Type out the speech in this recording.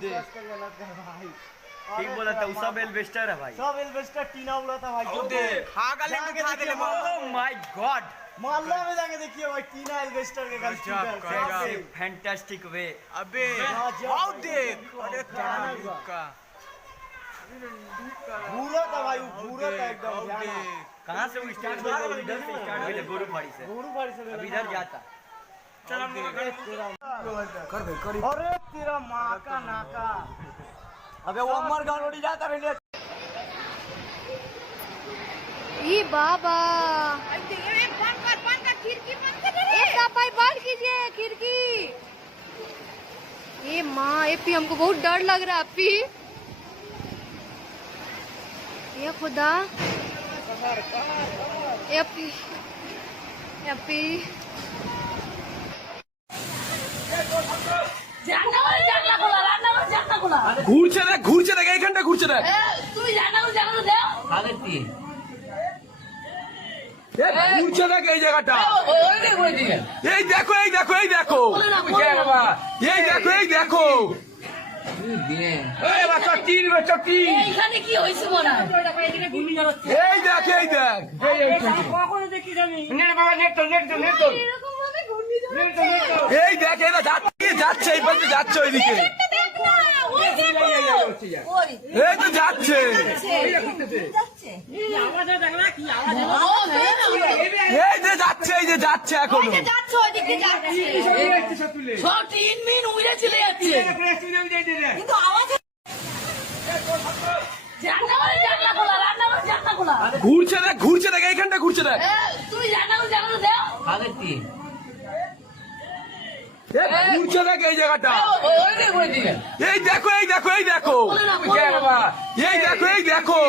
देख ठीक बोला था, सब एल्वेस्टर है भाई, सब एल्वेस्टर टीना बोला था भाई। ओह माय गॉड, मोहल्ला में जाके देखिए भाई, टीना एल्वेस्टर के घर फैंटास्टिक वे। अबे आओ देख, अरे का पूरा था भाई, पूरा था एकदम। कहां से वो स्टार्ट हुआ? इधर से स्टार्ट हुआ, गोरू फाड़ी से। अब इधर जाता। चल हम लोग कर दे कर। अरे तेरा मां का नाका, अबे वो अमर गांव रोडी जाता रे। ई बाबा, सफाई बंद कीजिए खिड़की। ये माँ एपी, हमको बहुत डर लग रहा है अपी। ये खुदा, एपी एपी ঘুরছে দেখ, ঘুরছে দেখ, এইখানটা ঘুরছে দেখ। তুমি জানালো দাও আরে কি ঘুরছে দেখ এই জায়গাটা। এই দেখো, এই দেখো, এই দেখো, এই দেখো, এই দেখো। এখানে কি হয়েছে মনে হয়? এই দেখ, এই দেখ, এই দেখ, এরা যাচ্ছে, যাচ্ছে এই পাশে যাচ্ছে, ওইদিকে এই তো যাচ্ছে, এই যে যাচ্ছে, এই যে যাচ্ছে এখনো। ঘুরছে দেখ, ঘুরছে দেখ, এইখানটা ঘুরছে দেখ। তুমি জানালো দাও ঘুরছে দেখ এই জায়গাটা। এই দেখো, এই দেখো, এই দেখো, এই দেখো, এই দেখো।